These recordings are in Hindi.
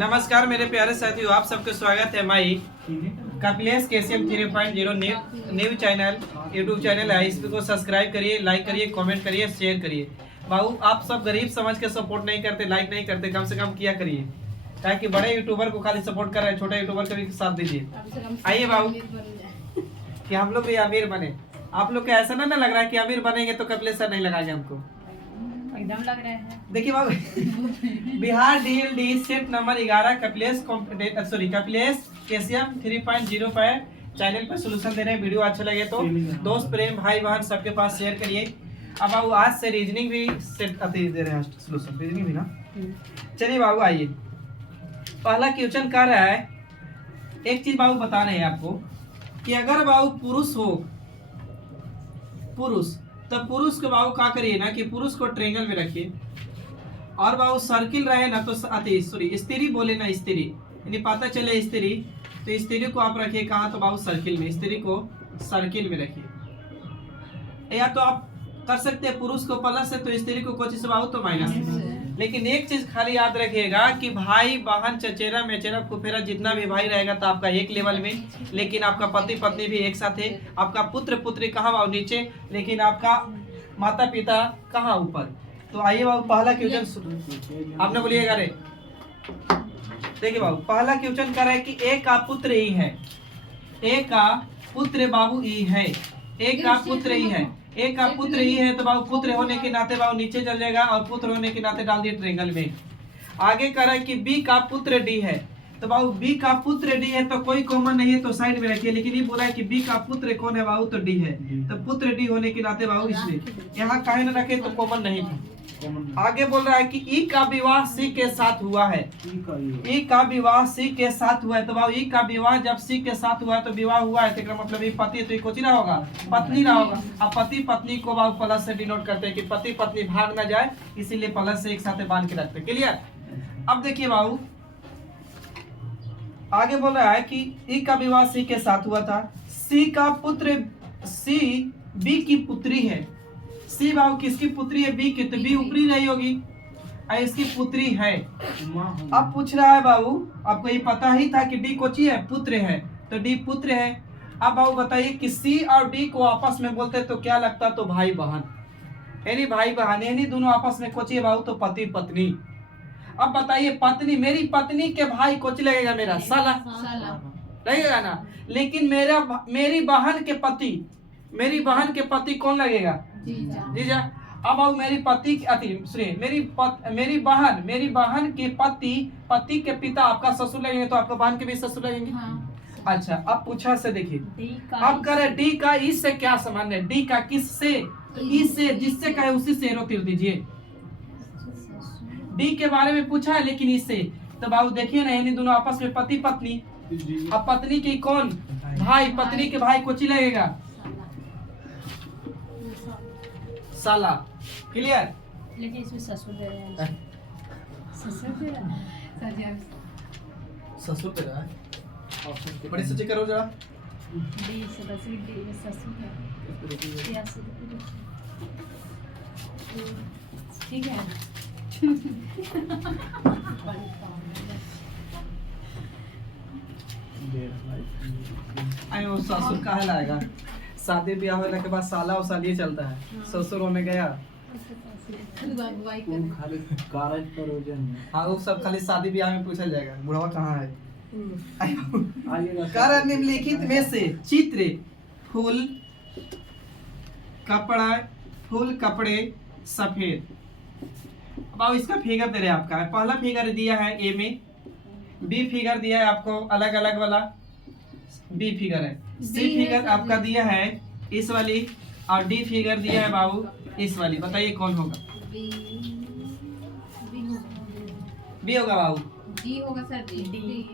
नमस्कार मेरे प्यारे साथियों, आप सबका स्वागत है my Kapilesh KCM 3.0 new channel YouTube channel है। इसको सब्सक्राइब करिए, लाइक करिए, कमेंट करिए, शेयर करिए। बाबू आप सब गरीब समझ के सपोर्ट नहीं करते, लाइक नहीं करते, कम से कम किया करिए, ताकि बड़े यूट्यूबर को खाली सपोर्ट कर रहे हैं, छोटे यूट्यूबर को भी साथ दीजिए। आइए बाबू कि हम लोग भी अमीर बने। आप लोग को ऐसा ना लग रहा है कि अमीर बनेंगे तो कपिलेश सर नहीं लगाएंगे हमको? एकदम लग रहा है। देखिए बाबू Bihar DLD set number 11 Kapilesh KCM 3.0 पर चैनल पर सोल्यूशन दे रहे हैं। वीडियो अच्छा लगे तो दोस्त प्रेम भाई बहन सबके पास शेयर करिए। अब बाबू आज से रीजनिंग भी सेट दे रहे हैं, सोल्यूशन रीजनिंग भी ना। चलिए बाबू आइए, पहला क्वेश्चन कह रहा है, एक चीज बाबू बता रहे हैं आपको कि अगर बाबू पुरुष हो, पुरुष तो पुरुष को बाबू क्या करिए ना कि पुरुष को ट्रायंगल में रखिए, और बाबू सर्किल रहे ना तो स्त्री बोले ना, स्त्री यानी पता चले स्त्री, तो स्त्री को आप रखिए कहाँ, तो बाबू सर्किल में, स्त्री को सर्किल में रखिए। या तो आप कर सकते हैं पुरुष को प्लस है तो स्त्री को कोची से बाबू तो माइनस है। लेकिन एक चीज खाली याद रखिएगा कि भाई बहन चचेरा मेचेरा फुफेरा जितना भी भाई रहेगा तो आपका एक लेवल में, लेकिन आपका पति पत्नी भी एक साथ है, आपका पुत्र पुत्री कहाँ बाबू नीचे, लेकिन आपका माता पिता कहाँ ऊपर। तो आइए बाबू पहला क्वेश्चन आपने बोलिएगा रे। देखिए बाबू पहला क्वेश्चन कर रहा है कि एक का पुत्र ई है, एक का पुत्र बाबू ई है, एक का पुत्र ई है, एक का पुत्र ही है, तो बाबू पुत्र होने के नाते बाबू नीचे चल जाएगा और पुत्र होने के नाते डाल दिए ट्रायंगल में। आगे कह रहा है कि बी का पुत्र डी है, तो बाबू बी का पुत्र डी है तो कोई कॉमन नहीं है तो साइड में रखिए, लेकिन ये बोला है कि बी का पुत्र कौन है बाबू, तो डी है, तो पुत्र डी होने के नाते बाबू इसलिए यहाँ काहे न रखे तो कॉमन नहीं था। आगे बोल रहा है कि ई का विवाह सी के साथ हुआ है, ई का विवाह सी के साथ हुआ है, तो बाबू ई का विवाह जब सी के साथ हुआ है तो विवाह हुआ है, तो मतलब ये पति तो ये कोची रहा होगा, पत्नी रहा होगा। अब पति पत्नी को बाबू प्लस से डिनोट करते हैं कि पति पत्नी भाग ना जाए, इसीलिए प्लस से एक साथ बांध के रखते हैं। क्लियर? अब देखिए बाबू आगे बोल रहा है कि ई का विवाह सी के साथ हुआ था, सी का पुत्र, सी बी की पुत्री है, सी बाबू किसकी पुत्री है, बी की, तो बी ऊपरी रही होगी, इसकी पुत्री है। अब पूछ रहा है बाबू, आपको ये पता ही था कि डी कोची है, पुत्र है, तो डी पुत्र है। अब बाबू बताइए कि सी और डी को आपस में बोलते तो क्या लगता, तो भाई बहन, यानी भाई बहन, यानी दोनों आपस में कोची है बाबू, तो पति पत्नी। अब बताइए पत्नी, मेरी पत्नी के भाई कोची लगेगा, मेरा साला लगेगा ना, लेकिन मेरी बहन के पति, मेरी बहन के पति कौन लगेगा, जीजा। अब आओ मेरी पति सुनिए, मेरी बहन के पति के पिता आपका ससुर लगेंगे, तो आपका बहन के भी ससुर लगेंगे। हाँ। अच्छा अब पूछा से देखिए, अब करे डी का ई से क्या संबंध है, डी का किस से, ई से, जिससे कहे उसी से एरो तीर दीजिए। डी के बारे में पूछा है लेकिन इससे, तो बाबू देखिए ना, यानी दोनों आपस में पति पत्नी। अब पत्नी की कौन, भाई, पत्नी के भाई कोची लगेगा, साला। क्लियर? लेकिन इसमें ससुर दे रहे हैं, ससुर दे रहा है, ससुर दे रहा है, बड़ी सच्ची करो जरा। डी से बस डी में ससुर है, ठीक है। वो ससुर कहाँ लाएगा, शादी ब्याह होने के बाद साला और साली चलता है, ससुर होने गया। हाँ वो सब खाली शादी ब्याह में पूछा जाएगा, बुढ़ावा कहाँ है। कारण निम्नलिखित में से चित्र फूल कपड़े सफेद। अब इसका फिगर दे रहे हैं आपका, पहला फिगर दिया है ए में, बी फिगर दिया है आपको अलग अलग वाला, बी फिगर है, सी फिगर आपका दिया है इस वाली, और डी फिगर दिया है बाबू इस वाली। बताइए कौन होगा, बी होगा बाबू, डी होगा सर, डी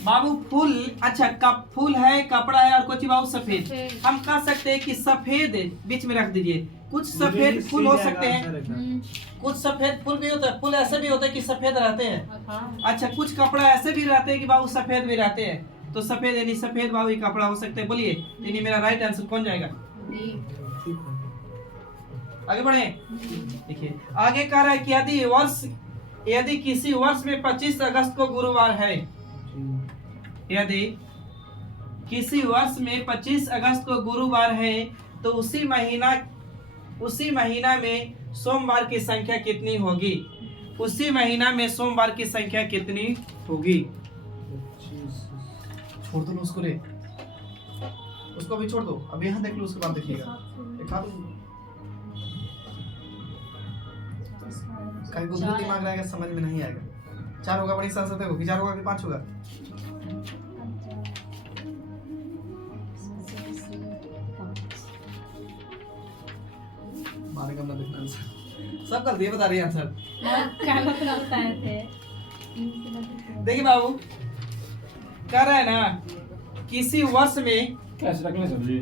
बाबू। फूल, अच्छा कप फूल है, कपड़ा है, और कुछ बाबू सफेद। हम कह सकते हैं कि सफेद बीच में रख दीजिए, कुछ सफेद फूल हो सकते हैं, कुछ सफेद फूल भी होता है, फूल ऐसे भी होते हैं कि सफेद रहते हैं। अच्छा कुछ कपड़ा ऐसे भी रहते हैं कि बाबू सफेद भी रहते हैं, तो सफेद यानी सफेद बाबू कपड़ा हो सकते हैं। बोलिए यानी मेरा राइट आंसर कौन जाएगा, आगे बढ़े। देखिए आगे कह रहा है कि यदि वर्ष यदि किसी वर्ष में 25 अगस्त को गुरुवार है, यदि किसी वर्ष में 25 अगस्त को गुरुवार है तो उसी महीना में सोमवार की संख्या कितनी होगी? उसी महीना में सोमवार की संख्या कितनी होगी? छोड़ दो उसको रे, उसको भी छोड़ दो, अब यहाँ देख लो, उसके बाद देखिएगा। दिखा दो, कहीं को भी दिमाग रहेगा, समझ में नहीं आएगा। 4 होगा बड़ी संसद होगी, 4 होगा कि 5 होगा? मारेगा मत देखना आंसर, सब कर दिए, बता रही आंसर। गलत बताए थे। देखिए बाबू, कह रहा है ना, किसी वर्ष में कैसे रखने सब्जी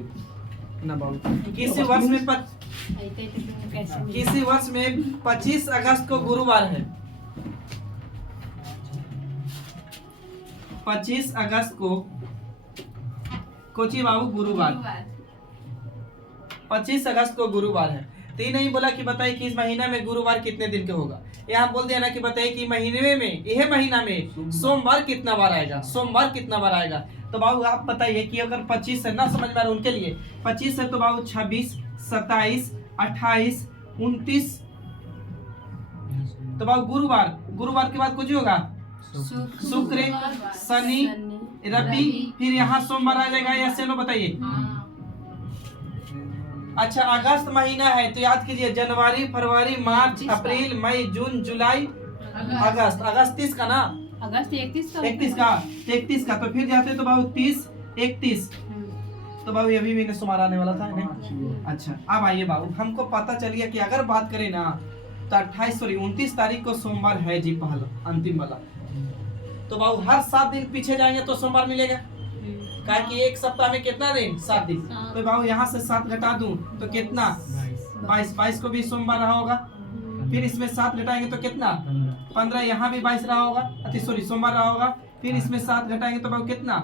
ना बाबू, किसी वर्ष में 25 अगस्त को गुरुवार है। 25 अगस्त को कोची बाबू गुरुवार, 25 अगस्त को गुरुवार है। तो ये नहीं बोला कि बताइए कि इस महीना में गुरुवार कितने दिन का होगा, यहाँ बोल दिया ना कि बताइए कि महीने में, यह महीना में सोमवार कितना बार आएगा, सोमवार कितना बार आएगा। तो बाबू आप बताइए कि अगर 25 से ना समझ में आ रहा उनके लिए, 25 है तो बाबू 26, 27, 28, 29, तो बाबू गुरुवार, गुरुवार के बाद कुछ होगा, शुक्र, शनि, रवि, फिर यहाँ सोमवार आ जाएगा। या चलो बताइए। अच्छा, अगस्त महीना है तो याद कीजिए, जनवरी, फरवरी, मार्च, अप्रैल, मई, जून, जुलाई, अगस्त। अगस्त 30 का ना, अगस्त 31 का, 31 का तो फिर जाते तो बाबू 30, 31, तो बाबू अभी भी सोमवार आने वाला था नहीं? अच्छा, अब आइए बाबू, हमको पता चल गया कि अगर बात करें ना तो 29 तारीख को सोमवार है जी, पहला अंतिम वाला। तो बाबू हर 7 दिन पीछे जाएंगे तो सोमवार मिलेगा, कहा कि एक सप्ताह में कितना दिन, 7 दिन। तो बाबू यहाँ से 7 घटा दूं तो कितना, 22 को भी सोमवार रहा होगा। फिर इसमें 7 घटाएंगे तो कितना, 15, यहाँ भी 22 रहा होगा, सोमवार रहा होगा। फिर इसमें 7 घटाएंगे तो बाबू कितना,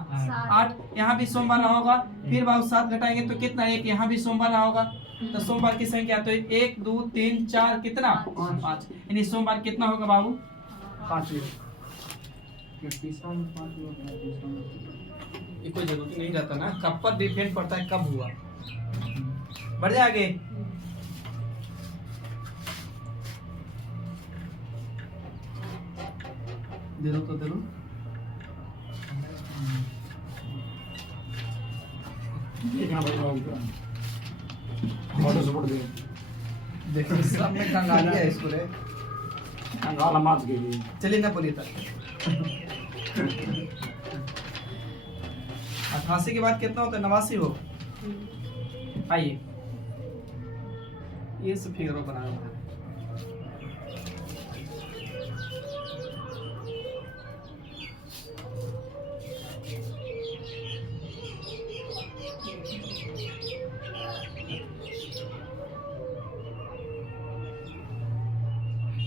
8, यहाँ भी सोमवार रहा होगा। फिर बाबू 7 घटाएंगे तो कितना, 1, यहाँ भी सोमवार रहा होगा। तो सोमवार की संख्या तो 1, 2, 3, 4 कितना, 5, यानी सोमवार कितना होगा बाबू, 5। ये कोई जरूरी नहीं रहता ना, कब पर डिपेंड पड़ता है कब हुआ। बढ़ जाए आगे। दे दो तो दे दो। सपोर्ट दे, देखिए सब में कंगाल गया इसको रे, कंगाल माच गई। चलिए ना बोलिए तक 88 के बाद कितना होता है, 89 हो। आइए ये सब फिगर बनाना है।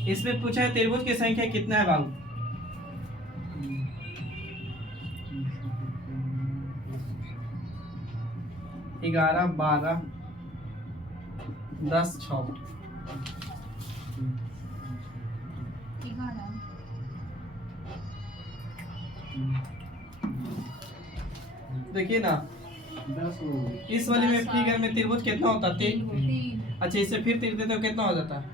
इसमें पूछा है त्रिभुज की संख्या कितना है बाबू, ग्यारह, 12, 10, 6। देखिए ना, इस वाली में फिगर में त्रिभुज कितना होता है, 3। अच्छा, इसे फिर 3 देते हो कितना हो जाता है,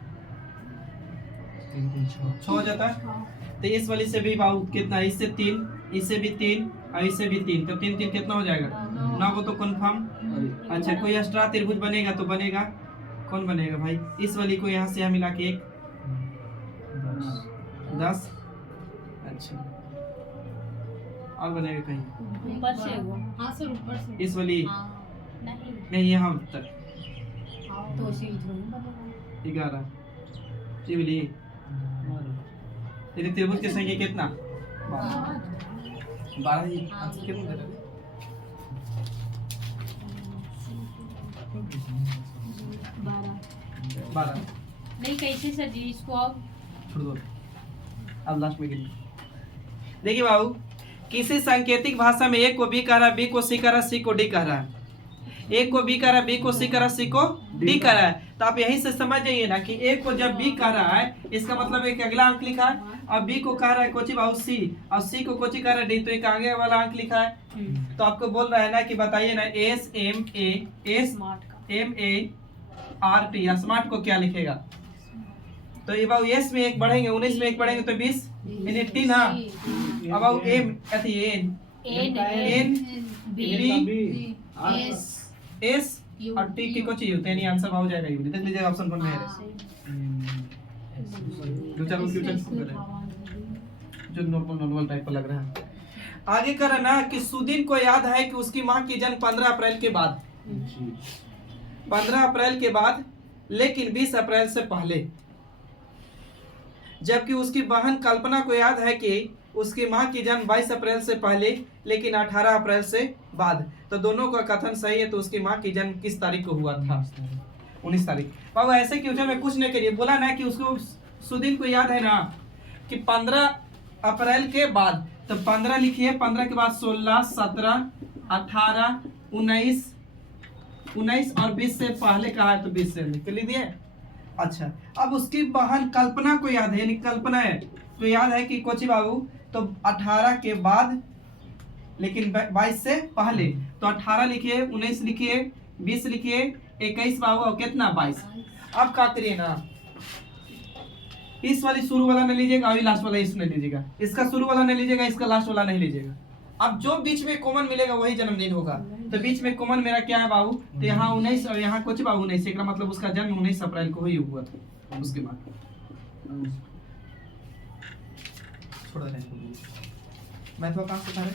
6 हो जाता है। तो इस वाली से भी बाबू कितना, इससे 3, इससे भी 3 और इससे भी 3, तो 3 3 कितना हो जाएगा, 9 को तो कंफर्म। अच्छा, कोई एक्स्ट्रा त्रिभुज बनेगा तो बनेगा, कौन बनेगा भाई, इस वाली को यहाँ से यहाँ मिला के 1, 10। अच्छा, और बनेगा कहीं ऊपर से वो, हाँ सर ऊपर से, इस वाली नहीं, यहाँ तक तो उसी बनेगा 11, ये वाली। तेरे त्रिभुज की संख्या कितना, 12 ही आंसर कितना दे रहे, 12। नहीं, कैसे सर जी इसको अब छोड़ दो, अब लास्ट में गिनिए। देखिए बाबू, किसी सांकेतिक भाषा में ए को बी कह रहा है, बी को सी कह रहा है, सी को डी कह रहा है। ए को बी कह रहा है, बी को सी कह रहा है, सी को डी कह रहा है। तो आप यहीं से समझ जाइए ना कि ए को जब बी कह रहा है इसका मतलब एक अगला अंक लिखा है, अब बी को कह रहा है कोची बाबू सी, और सी को कोची कह रहा है डी, तो एक आगे वाला अंक लिखा है। तो आपको बोल रहा है ना कि बताइए ना S M A R T, smart को क्या लिखेगा? तो ये बाबू एस में एक बढ़ेंगे, 19 में एक बढ़ेंगे तो 20 यानी टी ना। अब बाबू एम अथी एन बी एस और टी की कोची होते हैं, आंसर हो जाएगा। ये देख लीजिए ऑप्शन 1 में है दो चार क्वेश्चन जो नॉर्मल टाइप का लग रहा है। आगे कर ना कि सुदीन को याद है कि उसकी मां की जन्म 15 अप्रैल के बाद, 15 अप्रैल के बाद लेकिन 20 अप्रैल से पहले, जबकि उसकी बहन कल्पना को याद है कि उसकी मां की जन्म 22 अप्रैल से पहले लेकिन 18 अप्रैल से बाद। तो दोनों का कथन सही है, तो उसकी मां की जन्म किस तारीख को हुआ था? 19 तारीख। बाबू ऐसे क्यों मैं कुछ नहीं करिए, बोला ना कि उसको सुदीन को याद है ना कि 15 अप्रैल के बाद, तो 15 लिखिए, 15 के बाद 16 17 18 19 और 20 से पहले कहा है तो 20 से निकल लीजिए। अच्छा, अब उसकी बहन कल्पना को याद है, यानी कल्पना है तो याद है कि कोची बाबू तो 18 के बाद लेकिन 22 से पहले, तो 18 लिखिए, 19 लिखिए, 20 लिखिए, 21 बाबू और कितना 22। अब क्या करिए ना, इस वाली शुरू वाला नहीं लीजिएगा, अभी लास्ट वाला इसमें लीजिएगा, इसका शुरू वाला नहीं लीजिएगा, इसका लास्ट वाला नहीं लीजिएगा। अब जो बीच में कॉमन मिलेगा वही जन्मदिन होगा। तो बीच में कॉमन मेरा क्या है बाबू, तो यहाँ 19 और यहाँ कुछ बाबू 19, एक मतलब उसका जन्म 19 अप्रैल को ही हुआ था। उसके बाद छोड़ा नहीं मैं तो कहाँ से था रे?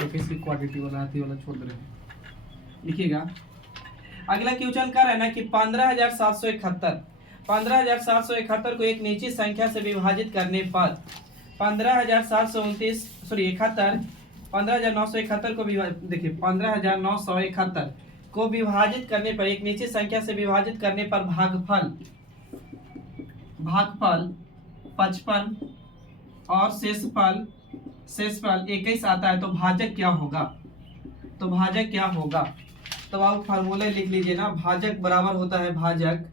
देखिए क्वांटिटी वाला आती वाला छोड़ दे रहे हैं, लिखिएगा। अगला क्वेश्चन कर है ना कि 15,771 को एक निश्चित संख्या से विभाजित करने पर 15,971 को देखिए 15,971 को विभाजित करने पर, एक निश्चित संख्या से विभाजित करने पर भागफल 55 और शेषफल 21 आता है, तो भाजक क्या होगा? तो भाजक क्या होगा? तो आप फार्मूला लिख लीजिए ना, भाजक बराबर होता है, भाजक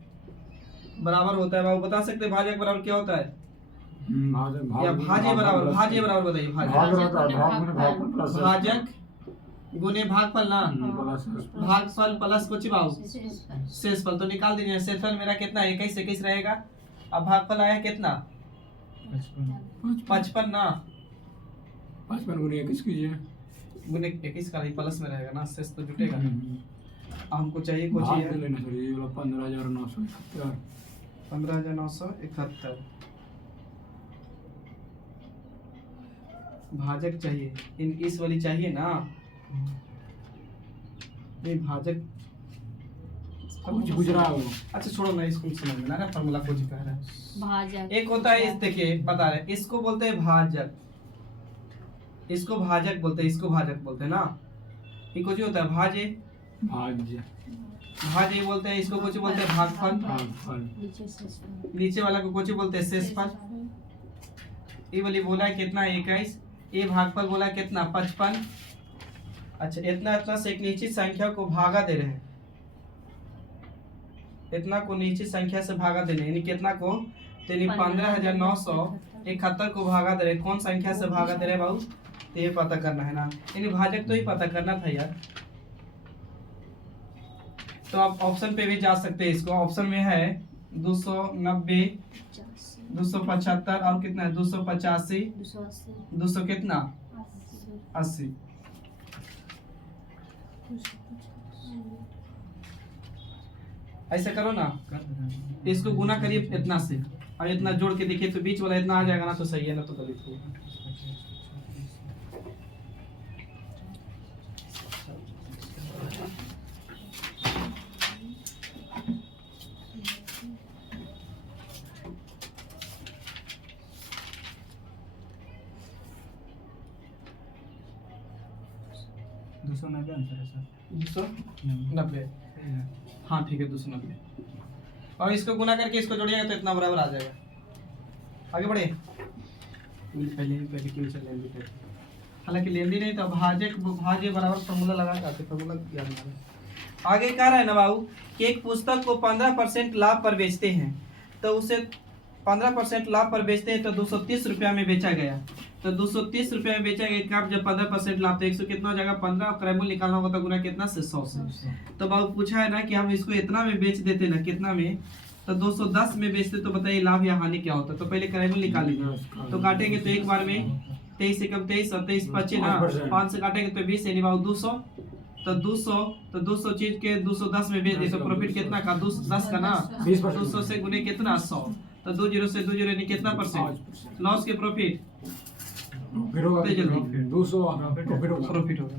बराबर होता है, बाबू बता सकते हैं भाजक बराबर क्या होता है? या भाज्य बराबर, भाज्य बराबर बताइए, भाजक गुने भागफल ना, भागफल प्लस कुछ बाबू शेषफल, तो निकाल दीजिए। शेषफल मेरा कितना 21 रहेगा, अब भागफल आया कितना 55 ना, 55 गुने 21 कीजिए, गुने 21 का ही प्लस में रहेगा ना, शेष तो जुटेगा। हमको चाहिए कुछ भाग दे लेना सर, ये वाला 15,971 15,971 भाजक चाहिए, इस वाली चाहिए ना, नहीं भाजक कुछ गुजरा हो। अच्छा छोड़ो ना, इसको समझ में ना फॉर्मूला कुछ कह रहा है। भाजक एक होता है, इस देखिए बता रहे, इसको बोलते हैं भाजक, इसको भाजक बोलते हैं, इसको भाजक बोलते हैं ना। ये कुछ होता है भाज्य बोलते हैं, इसको कुछ बोलते हैं भागफल, नीचे वाला को कुछ बोलते हैं शेषफल। ये वाली बोला है कितना 21, ये भागफल बोला है कितना 55। अच्छा, इतना से एक निश्चित संख्या को भागा दे रहे हैं, इतना को निश्चित संख्या से भागा दे रहे हैं, यानी कितना को, तो 15,971 को भागा दे रहे, कौन संख्या से भागा दे रहे बाबू, तो ये पता करना है ना, यानी भाजक तो ही पता करना था यार। तो आप ऑप्शन पे भी जा सकते हैं, इसको ऑप्शन में है 290 275 और कितना है 285 200 कितना 80। ऐसे करो ना, इसको गुना करिए इतना से और इतना जोड़ के देखिए, तो बीच वाला इतना आ जाएगा ना, तो सही है ना, तो गलत होगा। 290 आंसर है सर। 290। हाँ ठीक है 290। और इसको गुना करके इसको जोड़िएगा तो इतना बराबर आ जाएगा। आगे बढ़े। पहले क्यों से लेंगे थे। हालांकि लेंदी नहीं तो भाज्य बराबर फॉर्मूला लगा के आते, फॉर्मूला याद नहीं आ रहा। आगे कह रहा है ना बाबू कि एक पुस्तक को 15% लाभ पर बेचते हैं, तो उसे 15% लाभ पर बेचते हैं तो 230 रुपया में बेचा गया। तो 230 रुपया में बेचा गया कब, जब 15% लाभ, तो 100 कितना हो जाएगा 15, और क्रयमूल्य निकालना होगा तो गुना कितना से 100 से। तो बाबू पूछा है ना कि हम इसको इतना में बेच देते ना, कितना में, तो 210 में बेचते, तो बताइए लाभ या हानि क्या होता। तो पहले क्रयमूल्य निकालेंगे, तो काटेंगे तो एक बार में 23 एकम 23 और 23 25 ना, 5 से काटेंगे तो 20 यानी बाबू 200। तो 200 चीज के 210 में बेच दे तो प्रॉफिट कितना का, 10 का ना, 200 से गुने कितना 100, तो 20 से 20 यानी कितना परसेंट लॉस के प्रॉफिट, फिर होगा 200 प्रॉफिट होगा।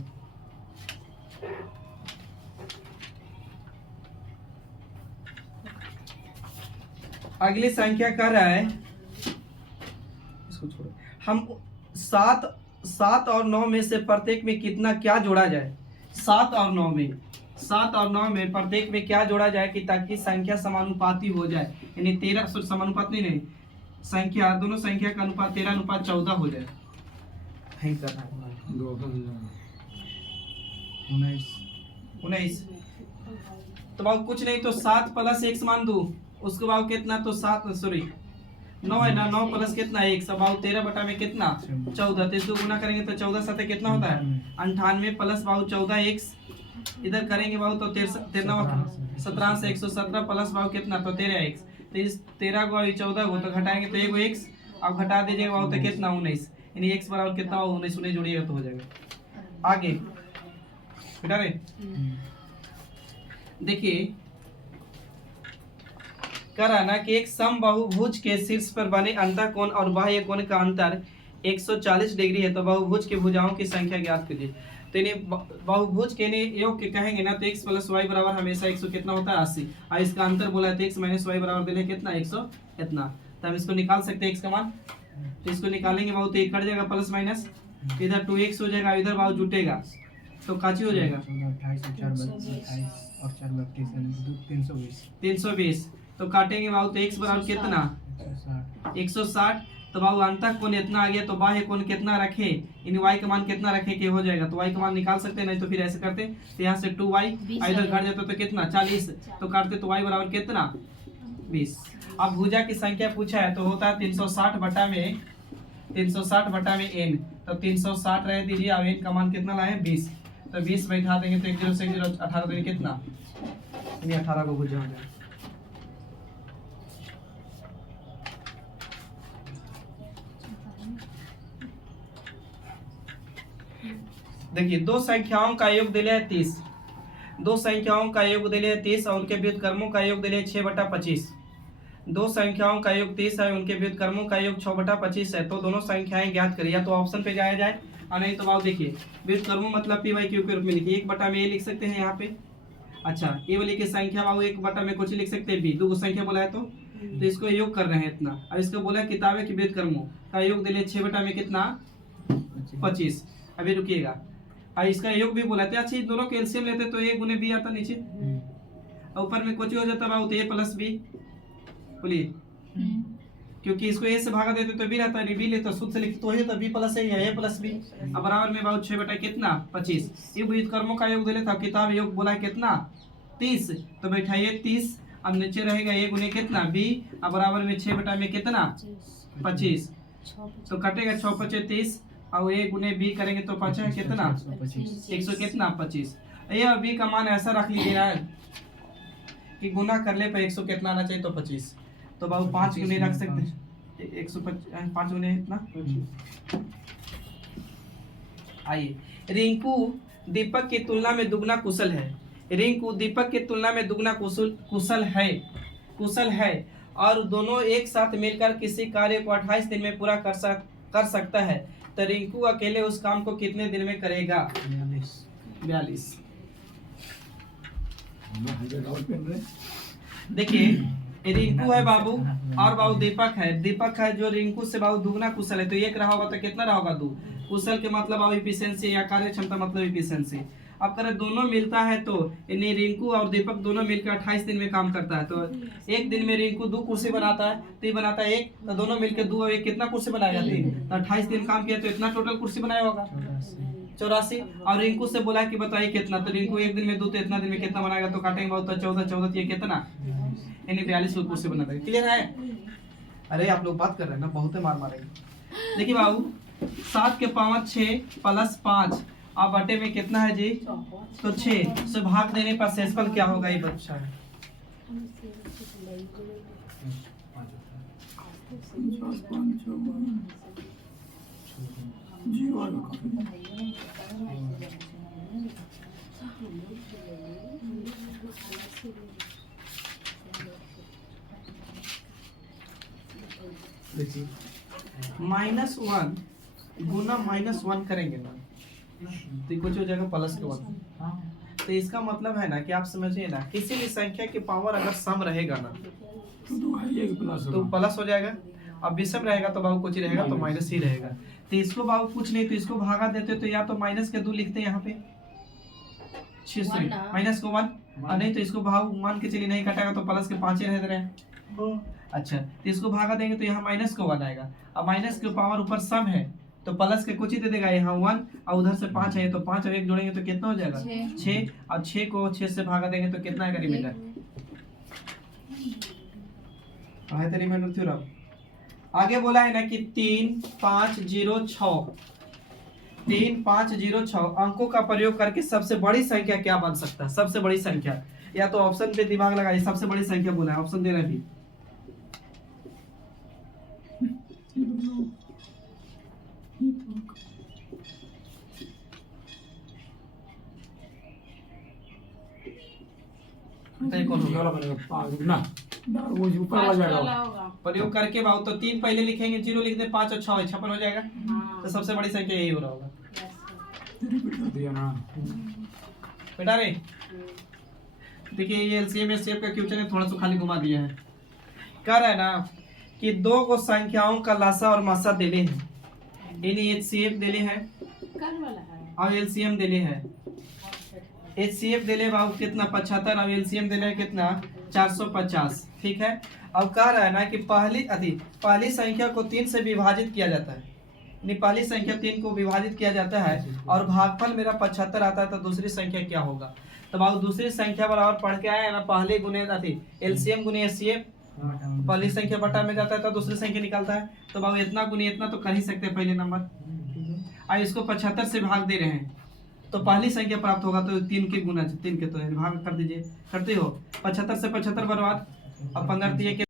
अगली संख्या कह रहा है, इसको छोड़ो, हम 7 और 9 में से प्रत्येक में कितना क्या जोड़ा जाए। 7 और 9 में प्रत्येक में क्या जोड़ा जाए कि ताकि संख्या समानुपाती हो जाए, यानी 13 समानुपात नहीं संख्या, दोनों संख्या का अनुपात 13:14 हो जाए। 19। तो बाबू कुछ नहीं तो 7 + 1 मान दू, उसके बाद कितना, तो 9 है ना, 9 प्लस कितना 1, सब बाबू 13 बटा में कितना 14, तो इसको गुना करेंगे तो 14 7 कितना होता है 98 प्लस बाबू 14 x, इधर करेंगे बाबू तो 17 से 117 प्लस बाबू कितना तो 13x, तो इस 13 को 14 को तो घटाएंगे तो एगो x, अब घटा दीजिएगा बाबू तो कितना 19, यानी x बराबर कितना हो 19 जोड़िएगा तो हो जाएगा। आगे बेटा रे देखिए करा ना कि एक समबाहुभुज के शीर्ष पर बने अंतःकोण और बाह्य कोण का अंतर 140 डिग्री है, तो बहुभुज के भुजाओं की संख्या ज्ञात कीजिए। तो इन्हें बहुभुज के योग के कहेंगे ना तो x + y बराबर हमेशा 100 कितना होता है 80, और इसका अंतर बोला है तो x - y बराबर दिले कितना 100 इतना, तो हम इसको निकाल सकते हैं x का मान। तो इसको निकालेंगे बाबू तो एक कट जाएगा प्लस माइनस, इधर 2x हो जाएगा, इधर बाबू जुटेगा तो काची हो जाएगा 320, तो काटेंगे बाबू तो x बराबर कितना 160, तो बाबू अंतः कोण इतना आ गया, तो बाह्य कोण कितना रखे, इन y का मान कितना रखे के हो जाएगा, तो y का मान निकाल सकते हैं, नहीं तो फिर ऐसे करते तो यहाँ से 2y इधर घट जाता तो कितना 40, तो काटते तो y बराबर कितना 20। अब भुजा की संख्या पूछा है तो होता है 360 बटा में n, तो 360 रह दीजिए, अब n का मान कितना लाए 20, तो 20 बैठा देंगे तो 1 0 से 1 0 18 देंगे कितना, 18 को भुजा हो जाएगा। देखिए दो संख्याओं का योग दिले है 30, दो संख्याओं का योग दिले है 30 और उनके व्युत्क्रमों का योग दिले 6/25। दो संख्याओं का योग 30 है, उनके व्युत्क्रमों का योग 6/25 है, तो दोनों संख्याएं ज्ञात करिए। या तो ऑप्शन पे जाया जाए और नहीं तो बाबू देखिए व्युत्क्रमों मतलब p/q के रूप में लिखिए, 1 बटा में a लिख सकते हैं यहाँ पे। अच्छा a वाली की संख्या बाबू 1 बटा में कुछ लिख सकते हैं b, दो संख्या बोला है तो इसको योग कर रहे हैं इतना। अब इसको बोला किताबें के व्युत्क्रमों का योग दिले 6 बटा में कितना 25। अभी रुकिएगा, और इसका योग भी बोला था। अच्छा दोनों के एलसीएम लेते तो a गुने b आता नीचे, ऊपर में कुछ हो जाता बाबू तो a + b, बोलिए क्योंकि इसको a से भागा देते तो b रहता है, b लेते तो शुद्ध से लिखते तो ये तो b + a है a + b, अब बराबर में बाबू 6 बटा कितना 25। ये व्युत्क्रमों का योग दिले था, किताब योग बोला है कितना 30, तो बैठाइए 30, अब नीचे रहेगा a गुने कितना b, अब बराबर में 6 बटा में कितना 25, तो कटेगा 6 × 5 = 30, और a गुने b करेंगे तो 5 है कितना 100 कितना 25। a और b का मान ऐसा रख लीजिए ना कि गुना कर ले पर 100 कितना आना चाहिए तो 25, तो बाबू 5 गुने रख सकते हैं 105 गुने इतना। आइए रिंकू दीपक की तुलना में दुगना कुशल है, रिंकू दीपक की तुलना में दुगना कुशल है और दोनों एक साथ मिलकर किसी कार्य को 28 दिन में पूरा कर सकता है, तो रिंकू अकेले उस काम को कितने दिन में करेगा 42। देखिए ये रिंकू है बाबू और बाबू दीपक है। दीपक है जो रिंकू से बाबू दुगना कुशल है, तो एक रहा होगा तो कितना रहा होगा 2। कुशल के मतलब बाबू इफिशिएंसी या कार्य क्षमता मतलब इफिशिएंसी। अब करें दोनों मिलता है तो इन्हें रिंकू और दीपक दोनों मिलकर 28 दिन में काम करता है। तो एक दिन में रिंकू 2 कुर्सी बनाता है, तो ये बनाता है 1, तो दोनों मिलकर 2 और 1 कितना कुर्सी बनाएगा 3। तो 28 दिन काम किया तो इतना टोटल कुर्सी बनाया होगा 84। और रिंकू से बोला कि बताइए कितना, तो रिंकू एक दिन में 2 तो इतना दिन में कितना बनाएगा, तो काटेंगे बहुत, तो 14 14 ये कितना यानी 42 को कुर्सी बनाता है। क्लियर है? अरे आप लोग बात कर रहे हैं ना, बहुत मार मारेंगे। देखिए बाबू 7 के पावर 6 प्लस 5 अब बटे में कितना है जी, तो 6 से भाग देने पर शेषफल क्या होगा ये बच्चा है। -1 गुना -1 करेंगे ना तो कुछ हो जाएगा प्लस के 1। तो इसका मतलब है ना कि आप समझिए ना, किसी भी संख्या की पावर अगर सम रहेगा ना तो प्लस हो जाएगा, अब विषम रहेगा तो बाबू कुछ ही रहेगा तो माइनस ही रहेगा। तो इसको बाबू कुछ नहीं तो इसको भागा देते तो या तो माइनस के 2 लिखते हैं यहाँ पे माइनस को 1, और नहीं तो इसको भाव मान के चलिए नहीं कटेगा तो प्लस के 5 ही रह रहे हैं। अच्छा तो इसको भागा देंगे तो यहाँ माइनस को 1 आएगा। अब माइनस के पावर ऊपर सम है तो प्लस के कुछ ही दे देगा, यहाँ 1 और उधर से 5 है तो 5 और 1 जोड़ेंगे तो कितना हो जाएगा 6, और 6 को 6 से भागा देंगे तो कितना आएगा रिमाइंडर। रिमाइंडर थ्योरम आगे बोला है ना कि 3506 अंकों का प्रयोग करके सबसे बड़ी संख्या क्या बन सकता है। सबसे बड़ी संख्या या तो ऑप्शन पे दिमाग लगाइए, सबसे बड़ी संख्या बोला है, ऑप्शन दे रहे हैं भी। प्रयोग करके बाबू तो 3 पहले लिखेंगे, 0 लिख दे, 5 और 6 56 हो जाएगा। तो सबसे बड़ी संख्या यही हो रहा होगा बेटा रे। देखिए ये एलसीएम एचसीएफ का क्वेश्चन है, थोड़ा सा खाली घुमा दिया है। कह रहा है ना कि 2 को संख्याओं का लासा और मासा देले हैं, इन्हें एचसीएफ देले हैं और एलसीएम देले हैं। एचसीएफ देले बाबू कितना 75 और एलसीएम देले है कितना 450। ठीक है। अब कह रहा है ना कि पहली संख्या को 3 से विभाजित किया जाता है, पहली संख्या 3 को विभाजित किया जाता है और भागफल मेरा 75 आता है, तो दूसरी संख्या क्या होगा। तो बाबू दूसरी संख्या बराबर पढ़ के आए ना, पहले गुने एलसीएम गुने एचसीएफ, पहली संख्या बटा में जाता है तो दूसरी संख्या निकालता है। तो बाबू इतना गुने इतना तो कर ही सकते हैं पहले नंबर। अब इसको 75 से भाग दे रहे हैं तो पहली संख्या प्राप्त होगा, तो 3 के गुना 3 के तो भाग कर दीजिए, करते हो 75 से 75 बर्बाद। अब 15 दिए